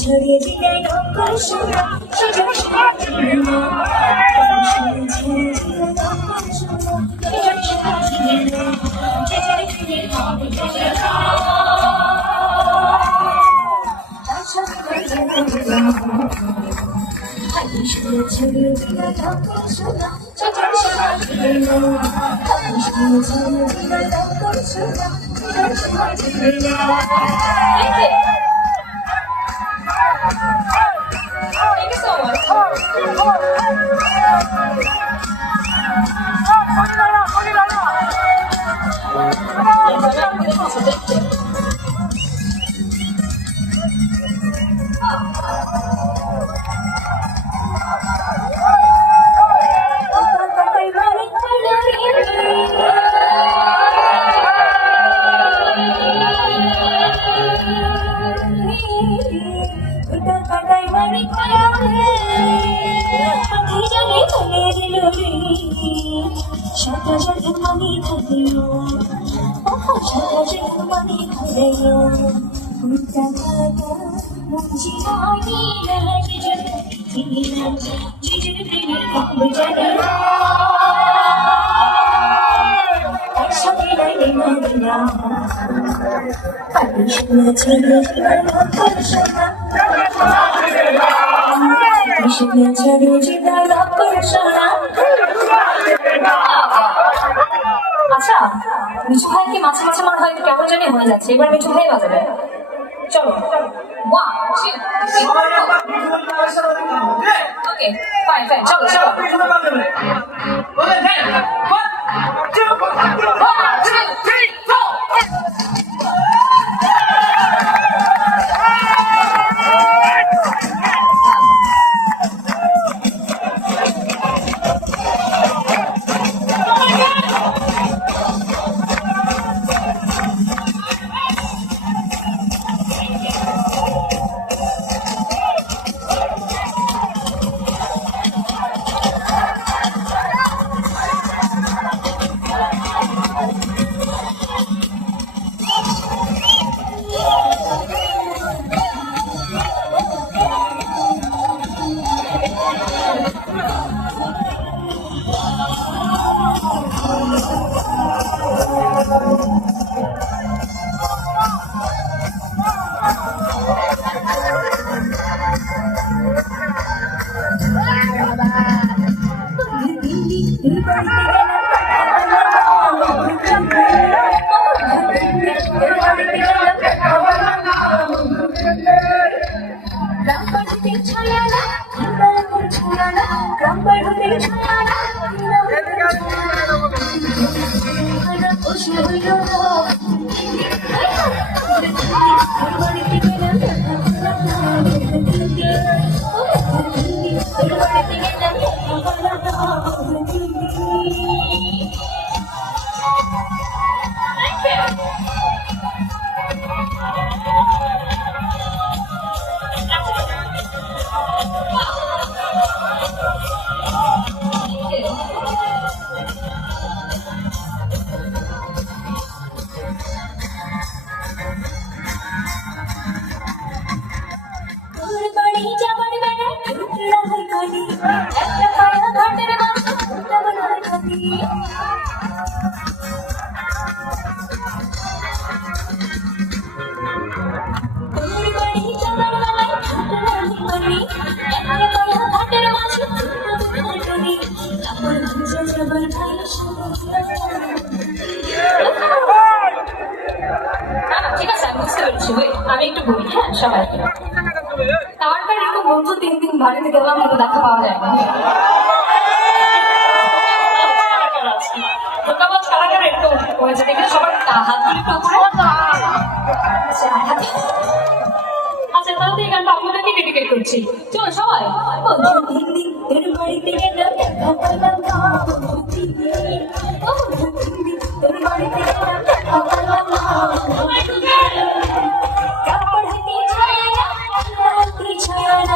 ছড়িয়ে দিলে নকল সোনা সেটা সাজিয়ে Thank you so much. আচ্ছা মিঠু ভাইকে মাঝে মাঝে মনে হয় কেমন জানি হয়ে যাচ্ছে এবার মিঠু ভাই বাজাবে চলো ওকে ফাইন ফাইন চলো চলো ঠিক আছে আমি বুঝতে পেরেছি আমি একটু বলি হ্যাঁ সবাইকে তারপর এরকম বন্ধু 3 দিন বাড়িতে গেলাম কিন্তু দেখা পাওয়া যায় না ধন্যবাদ কারাগারে এরকম হয়েছে দেখে সবার হাতগুলি একটু উপরে আচ্ছা তাহলে এই গানটা আপনাদেরকে ডেডিকেট করছি চলো সবাই ছায়া